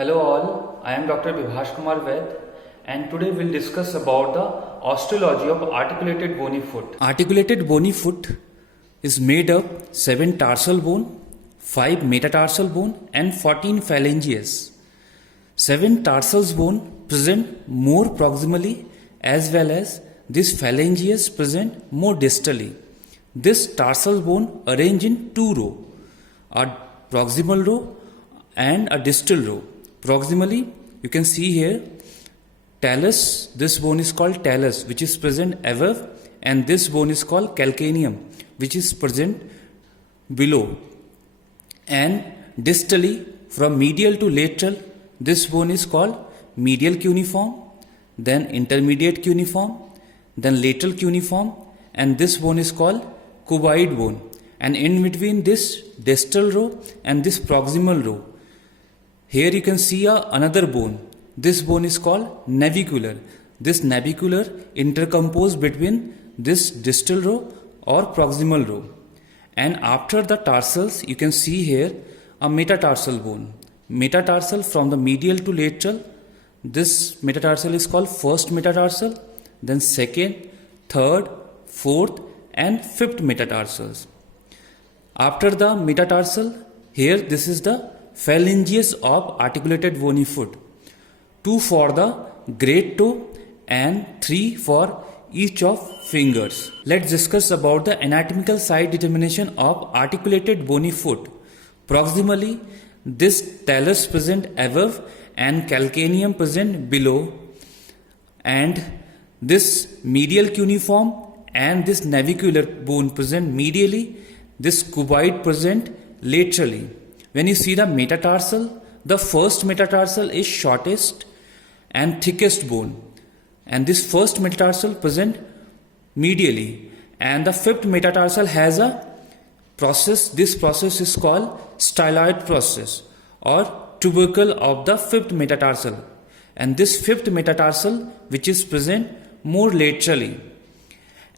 Hello all, I am Dr. Vibhash Kumar Vaid and today we'll discuss about the osteology of articulated bony foot. Articulated bony foot is made of 7 tarsal bone, 5 metatarsal bone and 14 phalanges. 7 tarsal bone present more proximally as well as these phalanges present more distally. This tarsal bone arranged in 2 rows, a proximal row and a distal row. Proximally, you can see here talus. This bone is called talus, which is present above, and this bone is called calcaneum, which is present below. And distally, from medial to lateral, this bone is called medial cuneiform, then intermediate cuneiform, then lateral cuneiform, and this bone is called cuboid bone. And in between this distal row and this proximal row, here you can see another bone. This bone is called navicular. This navicular intercompose between this distal row or proximal row. And after the tarsals, you can see here a metatarsal bone. Metatarsal from the medial to lateral. This metatarsal is called first metatarsal, then second, third, fourth and fifth metatarsals. After the metatarsal, here this is the phalanges of articulated bony foot. 2 for the great toe and 3 for each of fingers. Let's discuss about the anatomical site determination of articulated bony foot. Proximally, this talus present above and calcaneum present below, and this medial cuneiform and this navicular bone present medially, this cuboid present laterally. When you see the metatarsal, the first metatarsal is shortest and thickest bone, and this first metatarsal present medially, and the fifth metatarsal has a process. This process is called styloid process or tubercle of the fifth metatarsal, and this fifth metatarsal which is present more laterally.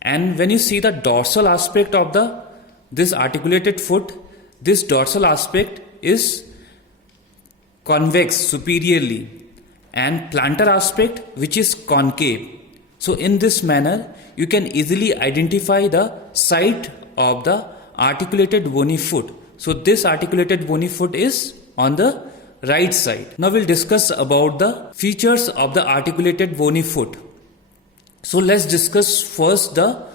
And when you see the dorsal aspect of this articulated foot, this dorsal aspect is convex superiorly and plantar aspect which is concave. So in this manner you can easily identify the site of the articulated bony foot. So this articulated bony foot is on the right side. Now we'll discuss about the features of the articulated bony foot. So let's discuss first the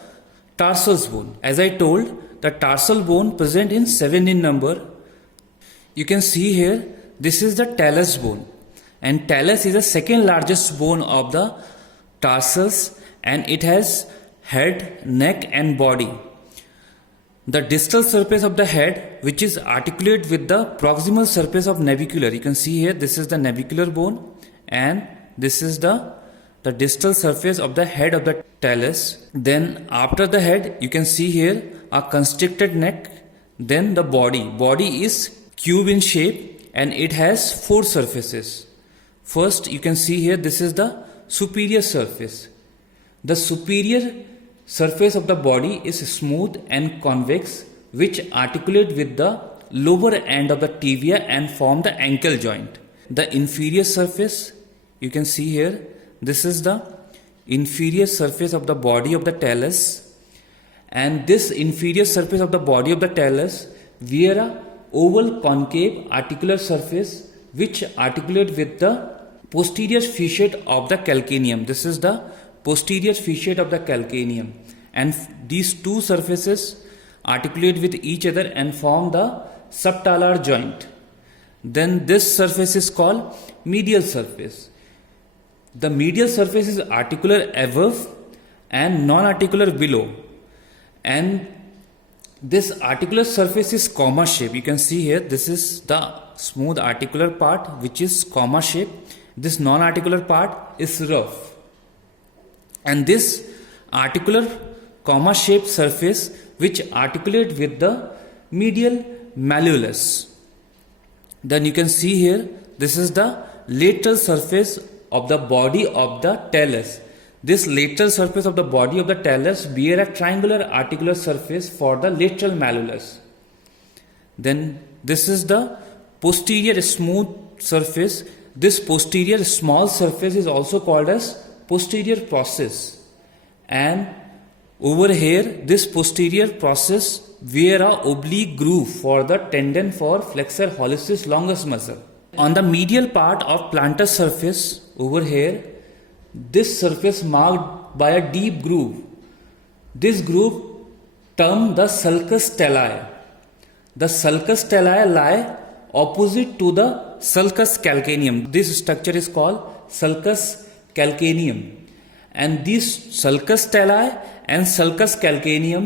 tarsal bone. As I told, the tarsal bone present in 7 in number. You can see here, this is the talus bone, and talus is the second largest bone of the tarsals, and it has head, neck and body. The distal surface of the head, which is articulate with the proximal surface of navicular. You can see here, this is the navicular bone and this is the distal surface of the head of the talus. Then after the head, you can see here a constricted neck. Then the body. Body is cube in shape and it has 4 surfaces. First, you can see here, this is the superior surface. The superior surface of the body is smooth and convex, which articulate with the lower end of the tibia and form the ankle joint. The inferior surface, you can see here, this is the inferior surface of the body of the talus, and this inferior surface of the body of the talus wear a oval concave articular surface which articulate with the posterior facet of the calcaneum. This is the posterior facet of the calcaneum, and these 2 surfaces articulate with each other and form the subtalar joint. Then this surface is called medial surface. The medial surface is articular above and non-articular below, and this articular surface is comma shape. You can see here, this is the smooth articular part which is comma shape. This non-articular part is rough, and this articular comma shaped surface which articulate with the medial malleolus. Then you can see here, this is the lateral surface of the body of the talus. This lateral surface of the body of the talus bear a triangular articular surface for the lateral malleolus. Then this is the posterior smooth surface This posterior small surface is also called as posterior process. And over here, this posterior process wear a oblique groove for the tendon for flexor hallucis longus muscle. On the medial part of plantar surface over here, this surface marked by a deep groove. This groove termed the sulcus stellae. The sulcus stellae lie opposite to the sulcus calcaneum. This structure is called sulcus calcaneum. And these sulcus stellae and sulcus calcaneum,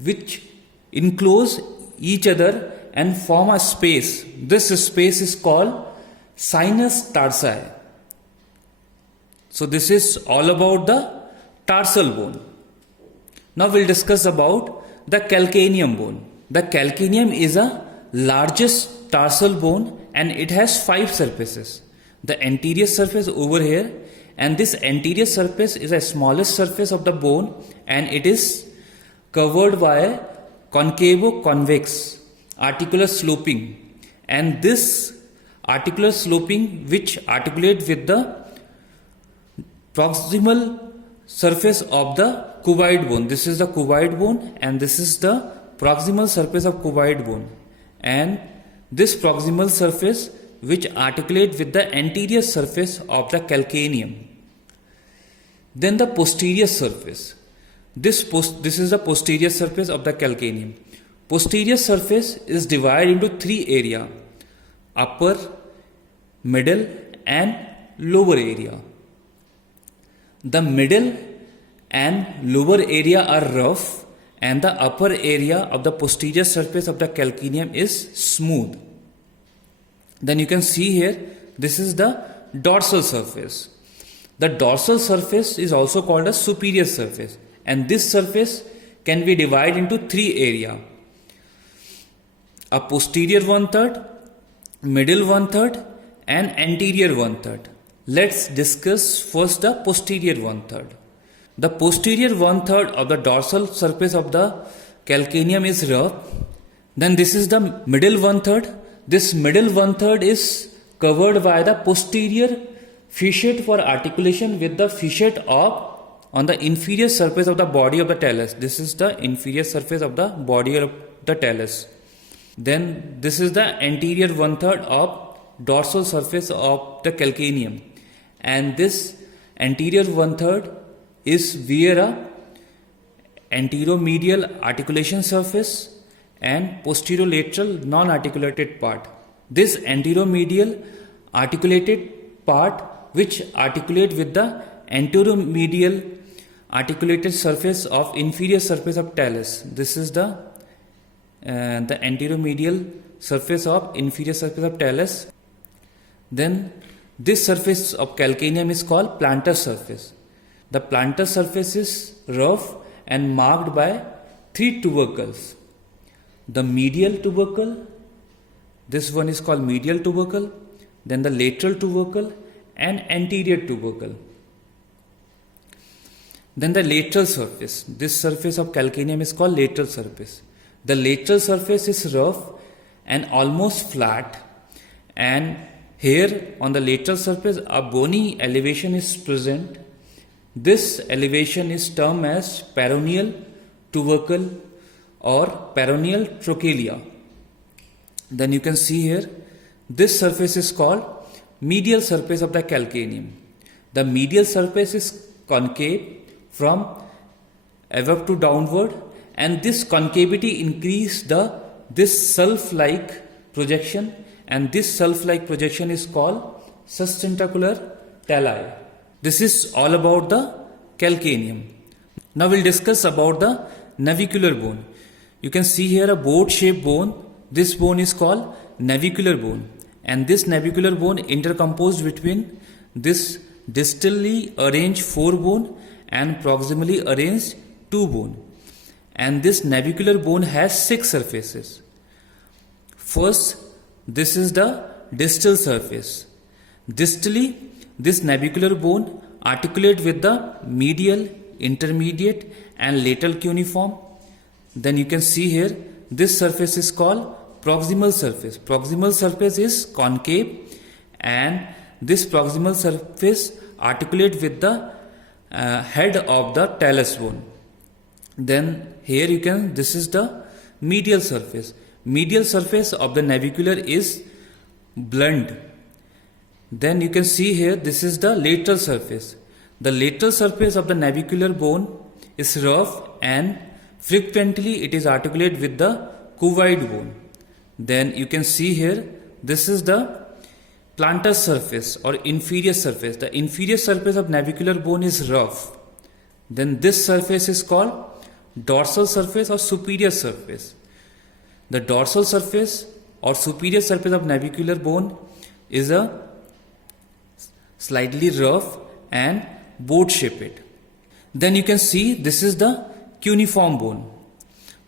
which enclose each other and form a space. This space is called sinus tarsi. So this is all about the tarsal bone. Now we'll discuss about the calcaneum bone. The calcaneum is a largest tarsal bone and it has 5 surfaces. The anterior surface over here, and this anterior surface is the smallest surface of the bone and it is covered by concavo-convex articular sloping, and this articular sloping which articulate with the proximal surface of the cuboid bone. This is the cuboid bone and this is the proximal surface of cuboid bone, and this proximal surface which articulate with the anterior surface of the calcaneum. Then the posterior surface. This is the posterior surface of the calcaneum. Posterior surface is divided into 3 areas: upper, middle and lower area. The middle and lower area are rough and the upper area of the posterior surface of the calcaneum is smooth. Then you can see here, this is the dorsal surface. The dorsal surface is also called a superior surface, and this surface can be divided into 3 areas: a posterior 1/3, middle 1/3 and anterior 1/3. Let's discuss first the posterior 1/3. The posterior 1/3 of the dorsal surface of the calcaneum is rough. Then this is the middle 1/3. This middle 1/3 is covered by the posterior facet for articulation with the facet on the inferior surface of the body of the talus. This is the inferior surface of the body of the talus. Then this is the anterior 1/3 of dorsal surface of the calcaneum, and this anterior 1/3 is where a anteromedial articulation surface and posterolateral non-articulated part. This anteromedial articulated part which articulate with the anteromedial articulated surface of inferior surface of talus. This is the anteromedial surface of inferior surface of talus. Then this surface of calcaneum is called plantar surface. The plantar surface is rough and marked by 3 tubercles. The medial tubercle, this one is called medial tubercle, then the lateral tubercle and anterior tubercle. Then the lateral surface. This surface of calcaneum is called lateral surface. The lateral surface is rough and almost flat, and here on the lateral surface a bony elevation is present. This elevation is termed as peroneal tubercle or peroneal trochlea. Then you can see here, this surface is called medial surface of the calcaneum. The medial surface is concave from above to downward, and this concavity increase this self-like projection, and this self-like projection is called sustentacular tali. This is all about the calcaneum. Now we'll discuss about the navicular bone. You can see here a boat-shaped bone. This bone is called navicular bone, and this navicular bone intercomposed between this distally arranged 4 bone and proximally arranged 2 bone. And this navicular bone has 6 surfaces. First, this is the distal surface. Distally, this navicular bone articulate with the medial, intermediate and lateral cuneiform. Then you can see here, this surface is called proximal surface. Proximal surface is concave, and this proximal surface articulate with the head of the talus bone. Then here you can, this is the medial surface. Medial surface of the navicular is blunt. Then you can see here, this is the lateral surface. The lateral surface of the navicular bone is rough and frequently it is articulate with the cuboid bone. Then you can see here, this is the plantar surface or inferior surface. The inferior surface of navicular bone is rough. Then this surface is called dorsal surface or superior surface. The dorsal surface or superior surface of navicular bone is a slightly rough and boat shaped. Then you can see this is the cuneiform bone.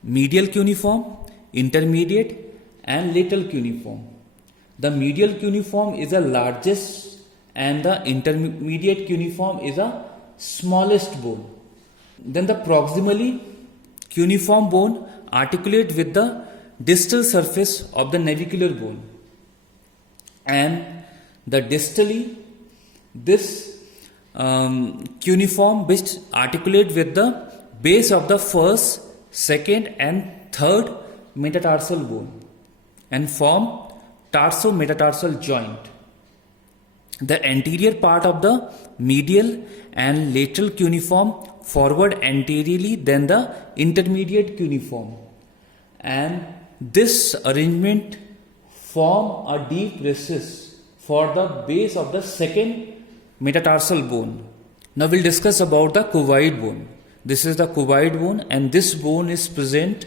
Medial cuneiform, intermediate and lateral cuneiform. The medial cuneiform is the largest and the intermediate cuneiform is the smallest bone. Then the proximally cuneiform bone articulate with the distal surface of the navicular bone. And the distally, this cuneiform which articulate with the base of the first, second and third metatarsal bone and form tarso-metatarsal joint. The anterior part of the medial and lateral cuneiform forward anteriorly than the intermediate cuneiform. And this arrangement form a deep recess for the base of the second metatarsal bone. Now we'll discuss about the cuboid bone. This is the cuboid bone and this bone is present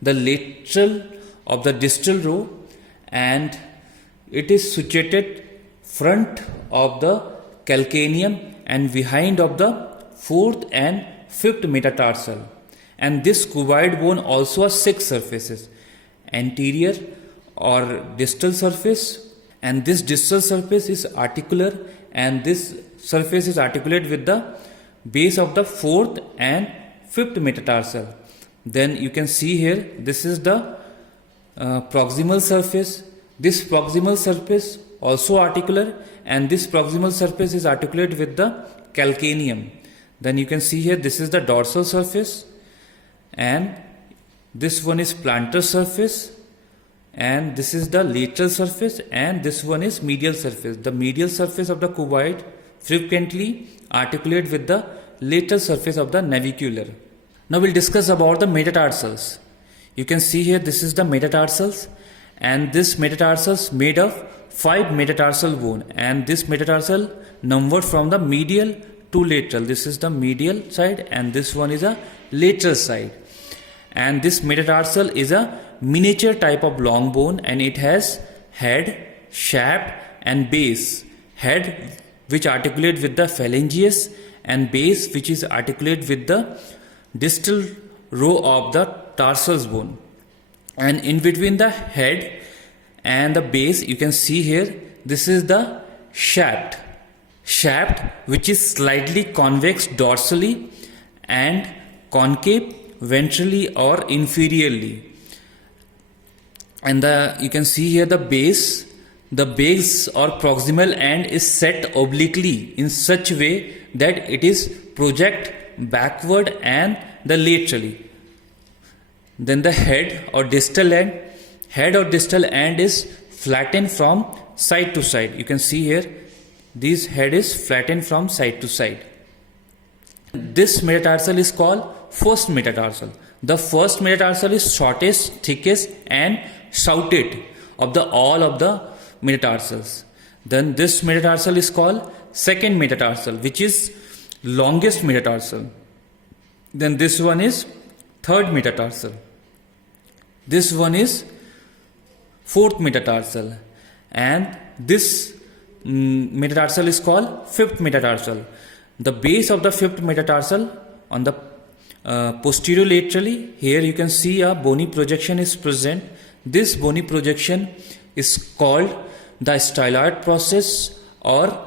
the lateral of the distal row and it is situated front of the calcaneum and behind of the fourth and fifth metatarsal. And this cuboid bone also has 6 surfaces: anterior or distal surface, and this distal surface is articular and this surface is articulate with the base of the fourth and fifth metatarsal. Then you can see here, this is the proximal surface. This proximal surface also articular and this proximal surface is articulate with the calcaneum. Then you can see here, this is the dorsal surface and this one is plantar surface and this is the lateral surface and this one is medial surface. The medial surface of the cuboid frequently articulate with the lateral surface of the navicular. Now we'll discuss about the metatarsals. You can see here, this is the metatarsals and this metatarsals made of 5 metatarsal bone and this metatarsal numbered from the medial to lateral. This is the medial side and this one is a lateral side. And this metatarsal is a miniature type of long bone and it has head, shaft and base. Head which articulate with the phalangeus and base which is articulate with the distal row of the tarsal bone. And in between the head and the base you can see here, this is the shaft. Shaft which is slightly convex dorsally and concave ventrally or inferiorly. And you can see here the base or proximal end is set obliquely in such way that it is project backward and the laterally. Then the head or distal end is flattened from side to side. You can see here, this head is flattened from side to side. This metatarsal is called first metatarsal. The first metatarsal is shortest, thickest and shortest of all of the metatarsals. Then this metatarsal is called second metatarsal, which is longest metatarsal. Then this one is third metatarsal. This one is fourth metatarsal. And this metatarsal is called fifth metatarsal. The base of the fifth metatarsal on the posterolaterally, here you can see a bony projection is present. This bony projection is called the styloid process or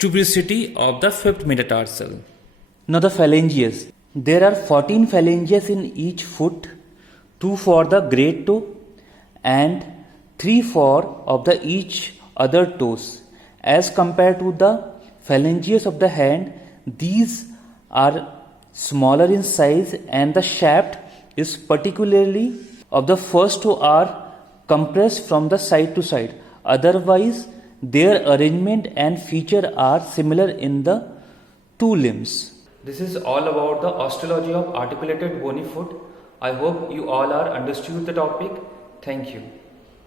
tuberosity of the fifth metatarsal. Now the phalanges. There are 14 phalanges in each foot, 2 for the great toe and 3 for of the each other toes. as compared to the phalanges of the hand. These are smaller in size and the shaft is particularly of the first two are compressed from the side to side. Otherwise, their arrangement and feature are similar in the two limbs. This is all about the osteology of articulated bony foot. I hope you all are understood the topic. Thank you.